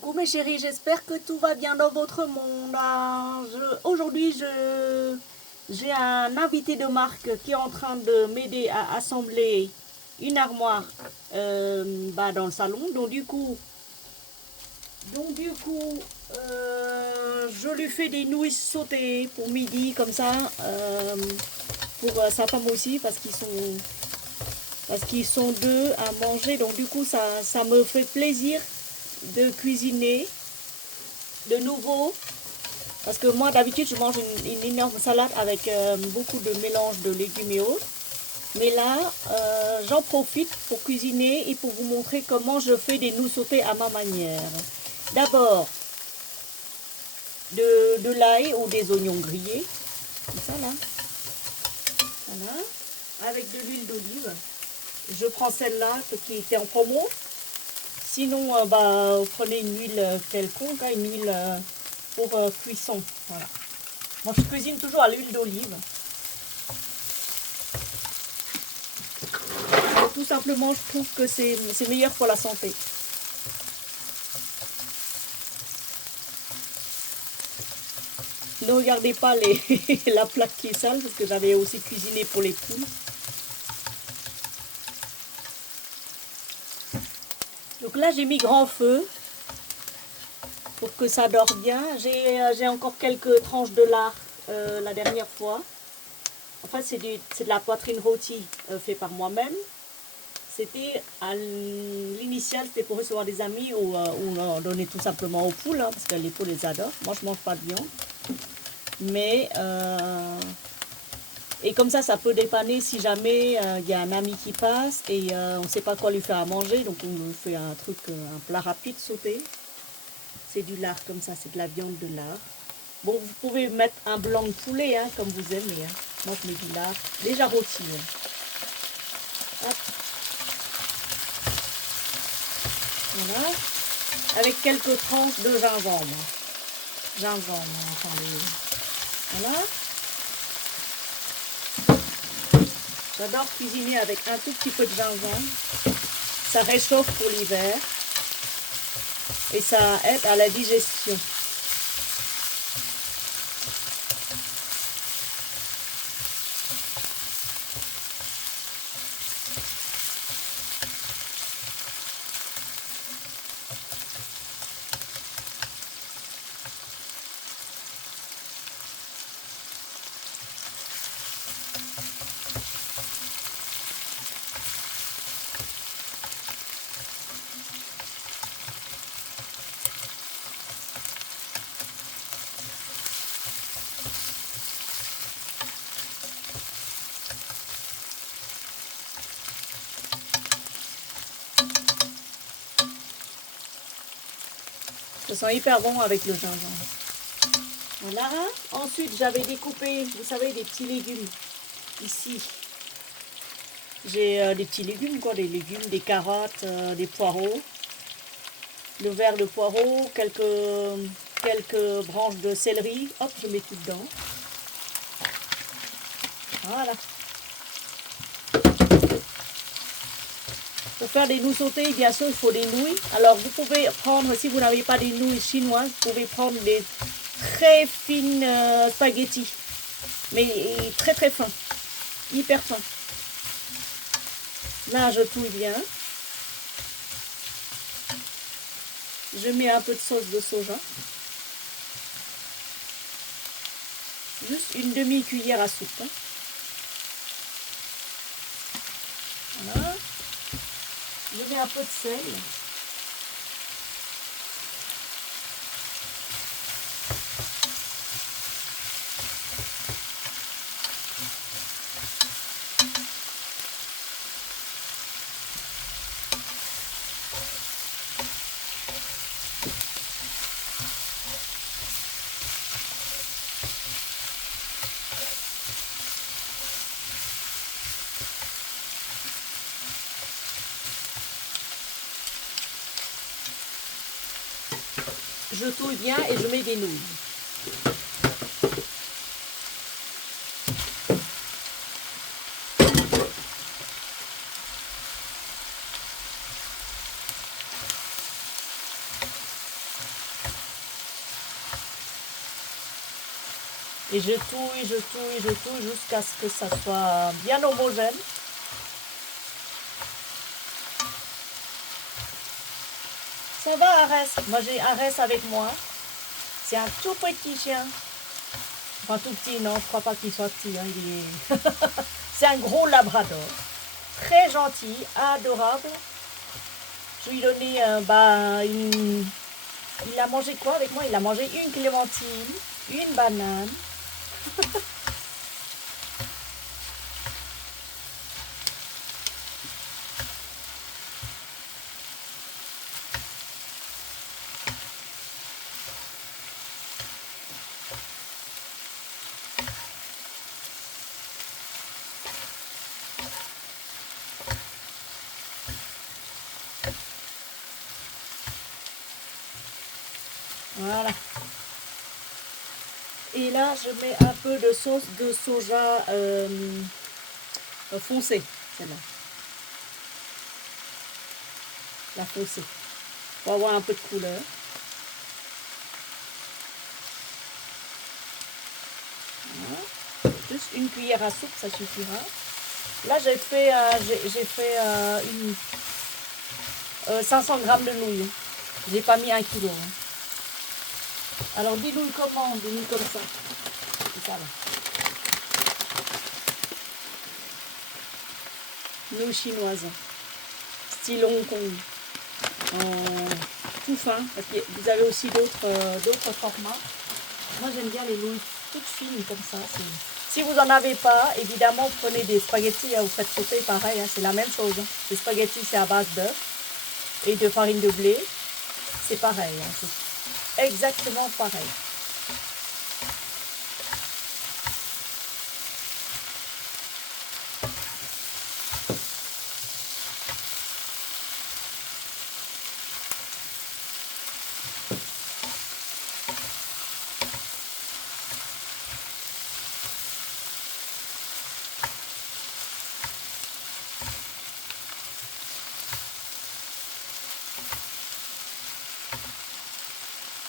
Coucou mes chéris, j'espère que tout va bien dans votre monde. Aujourd'hui, j'ai un invité de marque qui est en train de m'aider à assembler une armoire dans le salon. Je lui fais des nouilles sautées pour midi, comme ça, pour sa femme aussi, parce qu'ils sont deux à manger. Donc du coup, ça me fait plaisir de cuisiner de nouveau, parce que moi d'habitude je mange une énorme salade avec beaucoup de mélange de légumes et autres, mais là j'en profite pour cuisiner et pour vous montrer comment je fais des nouilles sautées à ma manière. D'abord de l'ail ou des oignons grillés, comme ça là, voilà, avec de l'huile d'olive. Je prends celle-là qui était en promo. Sinon, vous prenez une huile quelconque, une huile pour cuisson. Voilà. Moi, je cuisine toujours à l'huile d'olive. Tout simplement, je trouve que c'est meilleur pour la santé. Ne regardez pas la plaque qui est sale, parce que j'avais aussi cuisiné pour les poules. Donc là, j'ai mis grand feu pour que ça dore bien. J'ai encore quelques tranches de lard la dernière fois. Enfin, c'est de la poitrine rôtie fait par moi-même. C'était à l'initial, c'était pour recevoir des amis ou on donnait tout simplement aux poules, parce que les poules les adorent. Moi, je ne mange pas de viande. Mais, et comme ça peut dépanner si jamais il y a un ami qui passe et on ne sait pas quoi lui faire à manger. Donc, on fait un truc, un plat rapide sauté. C'est du lard comme ça, c'est de la viande de lard. Bon, vous pouvez mettre un blanc de poulet, comme vous aimez. Moi, je mets du lard déjà rôti. Hop. Voilà. Avec quelques tranches de gingembre. Voilà. J'adore cuisiner avec un tout petit peu de gingembre. Ça réchauffe pour l'hiver. Et ça aide à la digestion. Ça sent hyper bon avec le gingembre. Voilà. Ensuite, j'avais découpé, vous savez, des petits légumes. Ici, j'ai des petits légumes, des carottes, des poireaux. Le verre de poireaux, quelques branches de céleri. Hop, je mets tout dedans. Voilà. Pour faire des nouilles sautées, bien sûr, il faut des nouilles. Alors, vous pouvez prendre, si vous n'avez pas des nouilles chinoises, vous pouvez prendre des très fines spaghettis. Mais très très fins. Hyper fins. Là, je touille bien. Je mets un peu de sauce de soja. Juste une demi-cuillère à soupe. Voilà. Je mets un peu de sel. Je touille bien et je mets des nouilles. Et je touille, je touille, je touille jusqu'à ce que ça soit bien homogène. Ça va, Arès? Moi, j'ai Arès avec moi. C'est un tout petit chien. Enfin, tout petit, non, je crois pas qu'il soit petit. Hein, c'est un gros labrador. Très gentil, adorable. Je lui ai donné, il a mangé quoi avec moi? Il a mangé une clémentine, une banane. Voilà. Et là, je mets un peu de sauce de soja foncée, celle-là. La foncée. Pour avoir un peu de couleur. Voilà. Juste une cuillère à soupe, ça suffira. Là, j'ai fait, 500 grammes de nouilles. J'ai pas mis 1 kilo. Hein. Alors, des nouilles comment? Des nouilles comme ça. C'est ça, là. Nouilles chinoises. Style Hong Kong. Tout fin. Parce que vous avez aussi d'autres formats. Moi, j'aime bien les nouilles toutes fines comme ça. Si vous n'en avez pas, évidemment, vous prenez des spaghettis, hein, vous faites sauter pareil, hein, c'est la même chose. Hein. Les spaghettis, c'est à base d'œufs et de farine de blé. C'est pareil, hein, c'est exactement pareil.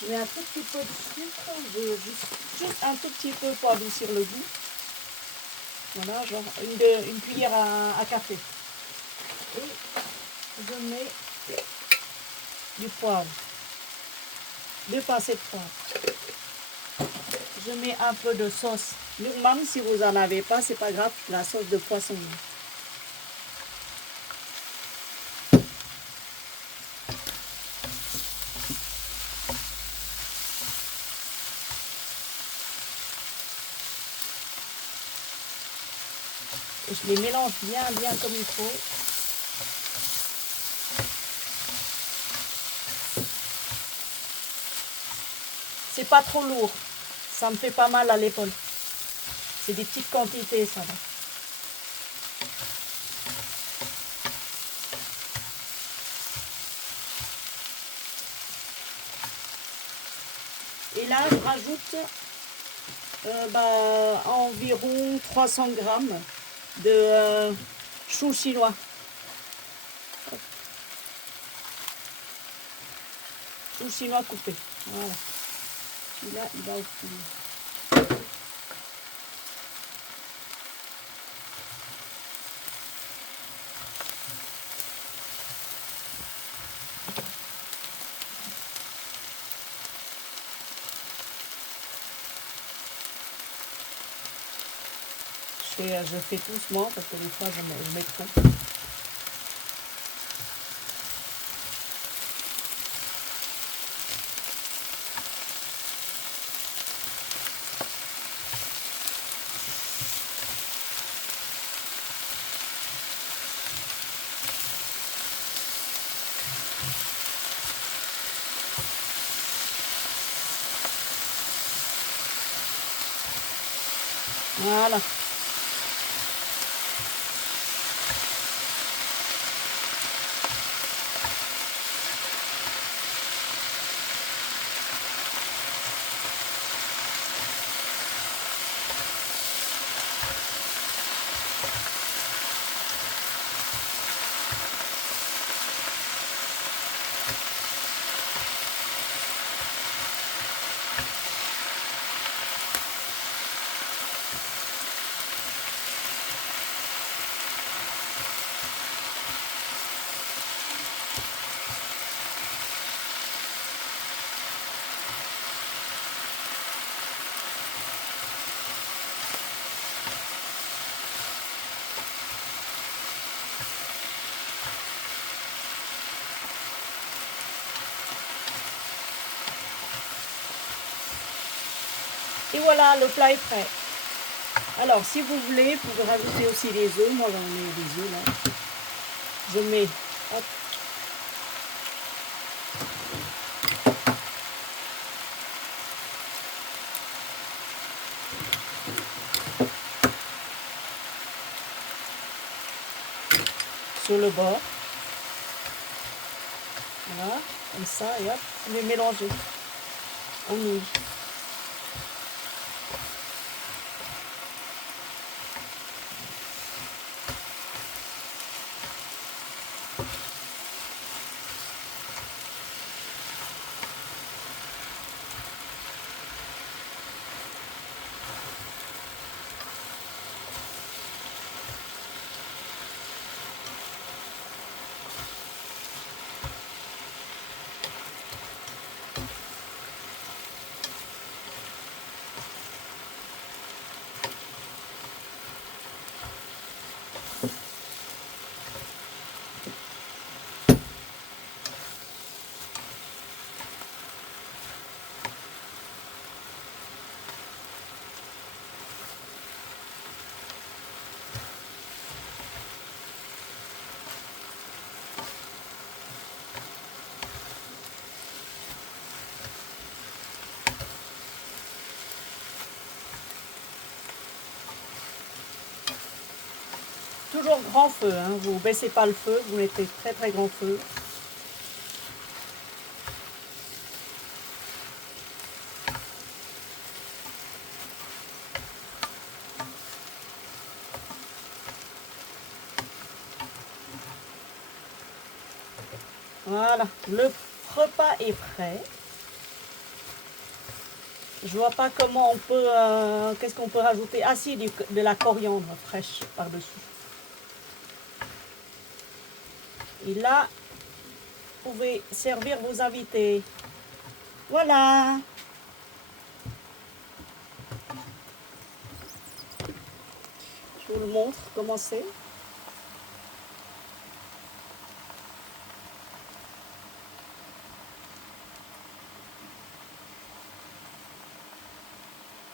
Je mets un tout petit peu de sucre, juste un tout petit peu pour adoucir le goût. Voilà, genre une cuillère à café. Et je mets du poivre. 2 pincées de poivre. Je mets un peu de sauce. Même si vous n'en avez pas, c'est pas grave, la sauce de poisson. Et je les mélange bien comme il faut. C'est pas trop lourd. Ça me fait pas mal à l'épaule. C'est des petites quantités, ça va. Et là, je rajoute environ 300 grammes de chou chinois. Chou chinois coupé. Voilà. Celui-là, il va au four. Je fais doucement parce que des fois je mets trop. Voilà. Et voilà, le plat est prêt. Alors, si vous voulez, vous pouvez rajouter aussi les œufs. Moi, j'en ai des œufs là. Je mets, hop, sur le bord. Voilà, comme ça, et hop, vous les mélangez en nouilles. Toujours grand feu, hein. Vous ne baissez pas le feu, vous mettez très très grand feu. Voilà, le repas est prêt. Je vois pas comment on peut, qu'est-ce qu'on peut rajouter. Ah si, de la coriandre fraîche par-dessus. Et là, vous pouvez servir vos invités. Voilà. Je vous le montre comment c'est.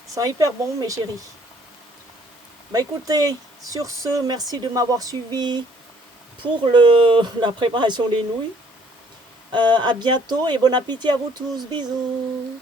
C'est hyper bon, mes chéris. Bah écoutez, sur ce, merci de m'avoir suivi pour la préparation des nouilles. À bientôt et bon appétit à vous tous. Bisous.